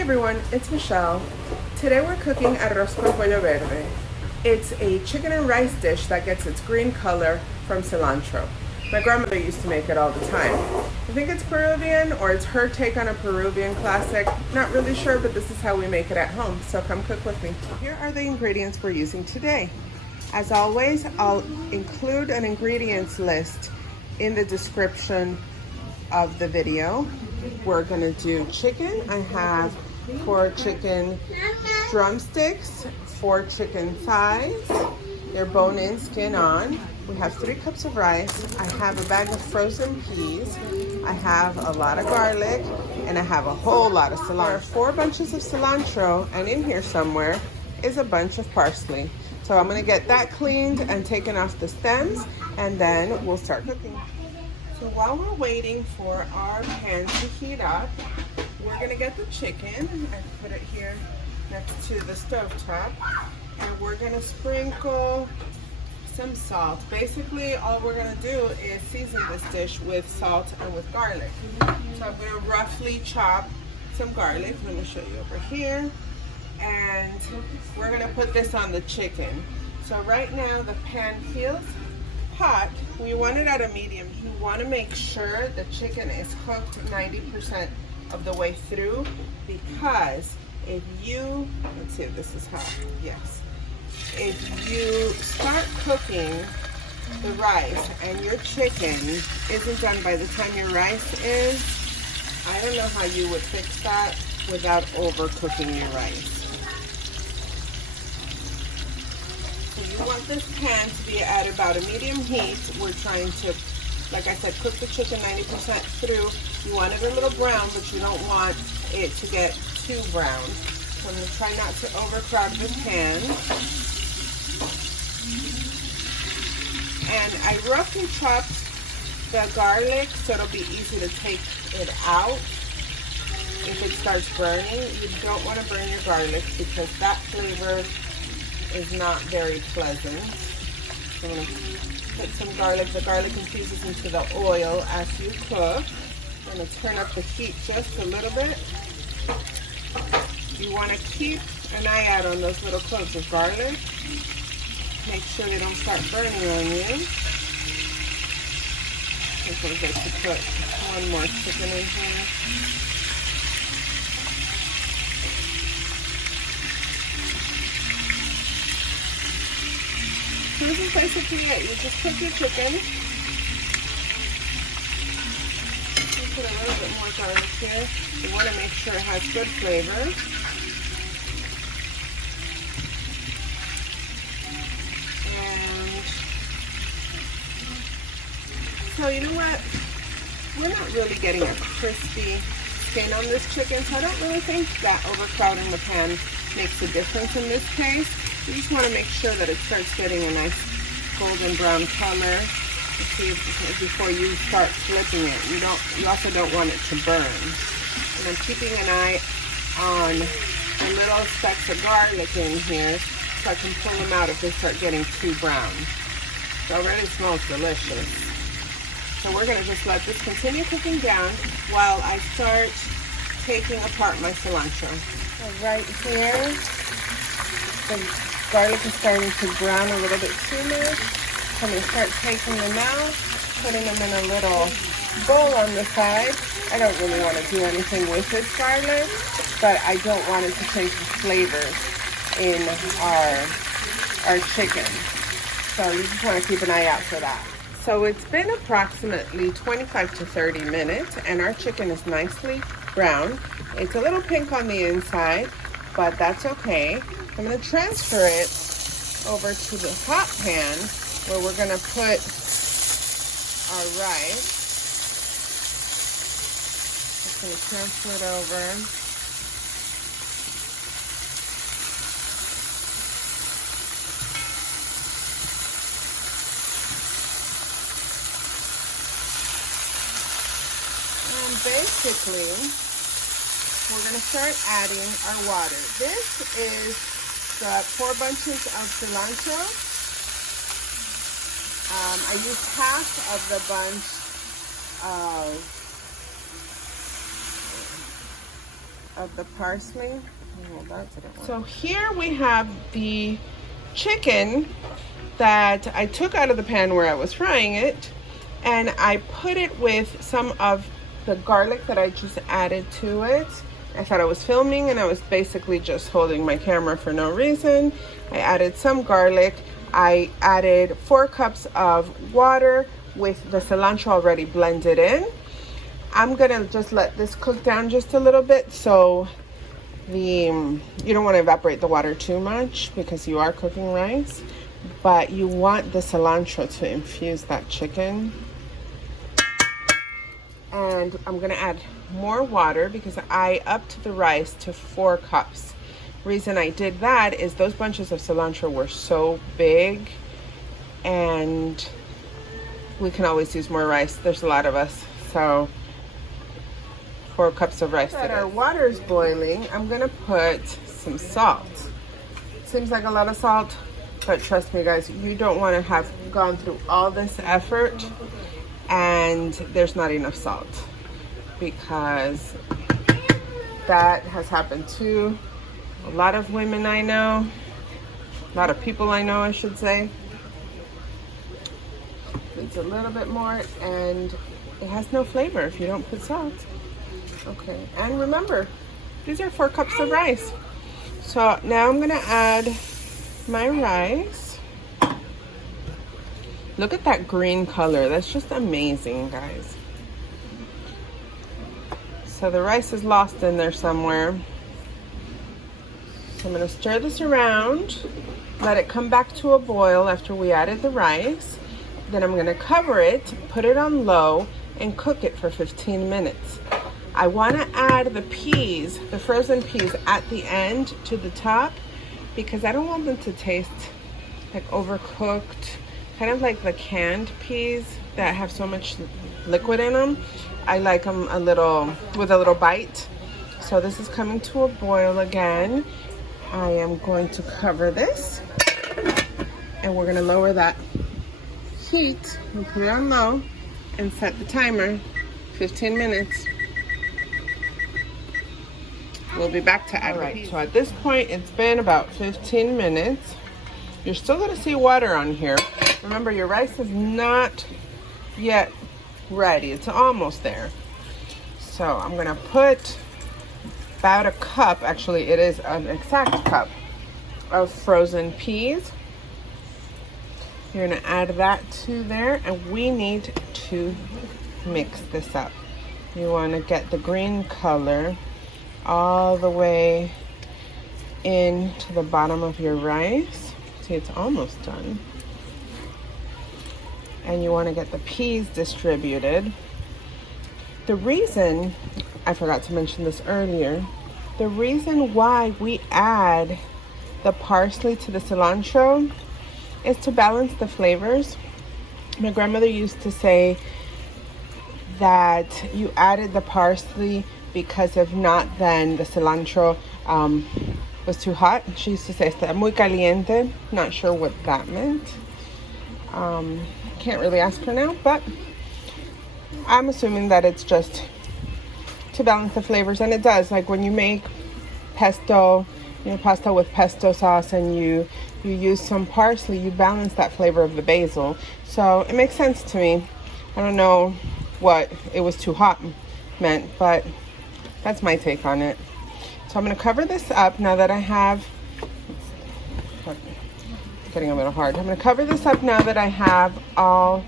Everyone, it's Michelle. Today we're cooking Arroz con Pollo Verde. It's a chicken and rice dish that gets its green color from cilantro. My grandmother used to make it all the time. I think it's Peruvian, or it's her take on a Peruvian classic. Not really sure, but this is how we make it at home, so come cook with me. Here are the ingredients we're using today. As always, I'll include an ingredients list in the description of the video. We're gonna do chicken. I have 4 chicken drumsticks, 4 chicken thighs, they're bone in, skin on. We have 3 cups of rice. I have a bag of frozen peas. I have a lot of garlic, and I have a whole lot of cilantro. There are 4 bunches of cilantro, and in here somewhere is a bunch of parsley. So I'm gonna get that cleaned and taken off the stems, and then we'll start cooking. So while we're waiting for our pan to heat up, we're gonna get the chicken. I put it here next to the stove top, and we're gonna sprinkle some salt. Basically, all we're gonna do is season this dish with salt and with garlic. So I'm gonna roughly chop some garlic. Let me show you over here. And we're gonna put this on the chicken. So right now the pan feels hot. We want it at a medium. You want to make sure the chicken is cooked 90% of the way through, because if you, let's see if this is hot, yes. If you start cooking the rice and your chicken isn't done by the time your rice is, I don't know how you would fix that without overcooking your rice. You want this pan to be at about a medium heat. We're trying to, like I said, cook the chicken 90% through. You want it a little brown, but you don't want it to get too brown. So I'm going to try not to overcrowd this pan. And I roughly chopped the garlic so it'll be easy to take it out if it starts burning. You don't want to burn your garlic because that flavor is not very pleasant. So I'm going to put some garlic. The garlic infuses into the oil as you cook. I'm going to turn up the heat just a little bit. You want to keep an eye out on those little cloves of garlic. Make sure they don't start burning on you. I think we're good to put one more chicken in here. So this is basically it. You just cook your chicken. You put a little bit more garlic here. You want to make sure it has good flavor. And so you know what? We're not really getting a crispy skin on this chicken, so I don't really think that overcrowding the pan makes a difference in this case. You just want to make sure that it starts getting a nice golden brown color before you start flipping it. You also don't want it to burn. And I'm keeping an eye on the little specks of garlic in here so I can pull them out if they start getting too brown. It already smells delicious. So we're going to just let this continue cooking down while I start taking apart my cilantro. So right here, the garlic is starting to brown a little bit too much. I'm going to start taking them out, putting them in a little bowl on the side. I don't really want to do anything with this garlic, but I don't want it to change the flavors in our chicken. So you just want to keep an eye out for that. So it's been approximately 25 to 30 minutes, and our chicken is nicely brown. It's a little pink on the inside, but that's okay. I'm going to transfer it over to the hot pan where we're going to put our rice. Just going to transfer it over. And basically, we're going to start adding our water. This is the 4 bunches of cilantro. I used half of the bunch of of the parsley. Oh, that didn't work. So here we have the chicken that I took out of the pan where I was frying it, and I put it with some of the garlic that I just added to it. I thought I was filming and I was basically just holding my camera for no reason. I added some garlic. I added 4 cups of water with the cilantro already blended in. I'm gonna just let this cook down just a little bit, so you don't want to evaporate the water too much because you are cooking rice, but you want the cilantro to infuse that chicken. And I'm gonna add more water because I upped the rice to 4 cups. Reason I did that is those bunches of cilantro were so big, and we can always use more rice. There's a lot of us, so 4 cups of rice. That our water is boiling, I'm gonna put some salt. Seems like a lot of salt, but trust me guys, you don't want to have gone through all this effort and there's not enough salt, because that has happened to a lot of women I know, a lot of people I know, I should say. It's a little bit more and it has no flavor if you don't put salt. Okay, and remember, these are 4 cups of rice. So now I'm gonna add my rice. Look at that green color. That's just amazing, guys. So the rice is lost in there somewhere. So I'm gonna stir this around, let it come back to a boil after we added the rice. Then I'm gonna cover it, put it on low, and cook it for 15 minutes. I wanna add the peas, the frozen peas, at the end to the top, because I don't want them to taste like overcooked, kind of like the canned peas that have so much liquid in them. I like them a little, with a little bite. So this is coming to a boil again. I am going to cover this, and we're gonna lower that heat and put it on low and set the timer 15 minutes. We'll be back to add. All right, so at this point it's been about 15 minutes. You're still gonna see water on here. Remember, your rice is not yet ready. It's almost there. So I'm gonna put about a cup, actually it is an exact cup of frozen peas. You're gonna add that to there, and we need to mix this up. You wanna get the green color all the way into the bottom of your rice. See, it's almost done. And you want to get the peas distributed. The reason, I forgot to mention this earlier, the reason why we add the parsley to the cilantro is to balance the flavors. My grandmother used to say that you added the parsley because if not, then the cilantro was too hot. She used to say está muy caliente. Not sure what that meant. Can't really ask her now, but I'm assuming that it's just to balance the flavors, and it does. Like when you make pesto, you know, pasta with pesto sauce, and you use some parsley, you balance that flavor of the basil. So it makes sense to me. I don't know what it was too hot meant, but that's my take on it. So I'm going to cover this up now that I have, it's getting a little hard. I'm going to cover this up now that I have all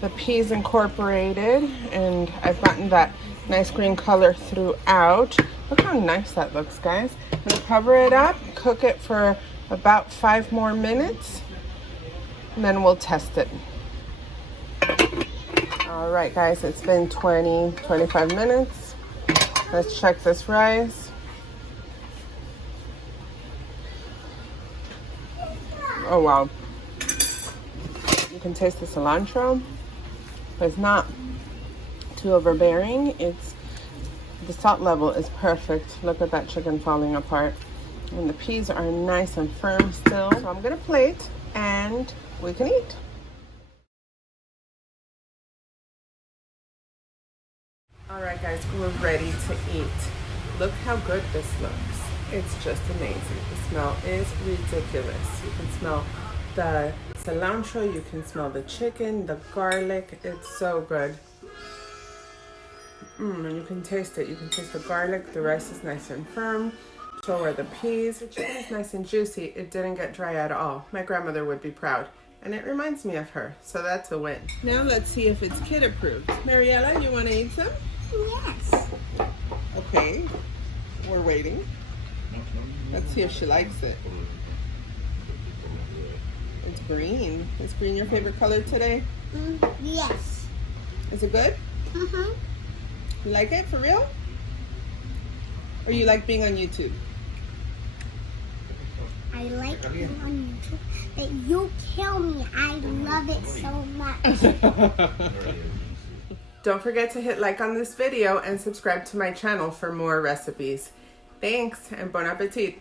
the peas incorporated, and I've gotten that nice green color throughout. Look how nice that looks, guys. I'm going to cover it up, cook it for about 5 more minutes, and then we'll test it. All right, guys, it's been 25 minutes. Let's check this rice. Oh, wow. You can taste the cilantro, but it's not too overbearing. The salt level is perfect. Look at that chicken falling apart. And the peas are nice and firm still. So I'm gonna plate and we can eat. All right, guys, we're ready to eat. Look how good this looks. It's just amazing. The smell is ridiculous. You can smell the cilantro, you can smell the chicken, the garlic. It's so good. And you can taste it. You can taste the garlic. The rice is nice and firm. So are the peas. The chicken is nice and juicy. It didn't get dry at all. My grandmother would be proud. And it reminds me of her. So that's a win. Now let's see if it's kid approved. Mariella, you want to eat some? Yes. Okay. We're waiting. Let's see if she likes it. It's green. Is green your favorite color today? Yes. Is it good? Uh-huh. You like it for real? Or you like being on YouTube? I like being on YouTube, but you kill me. I love it so much. Don't forget to hit like on this video and subscribe to my channel for more recipes. Thanks and bon appetit!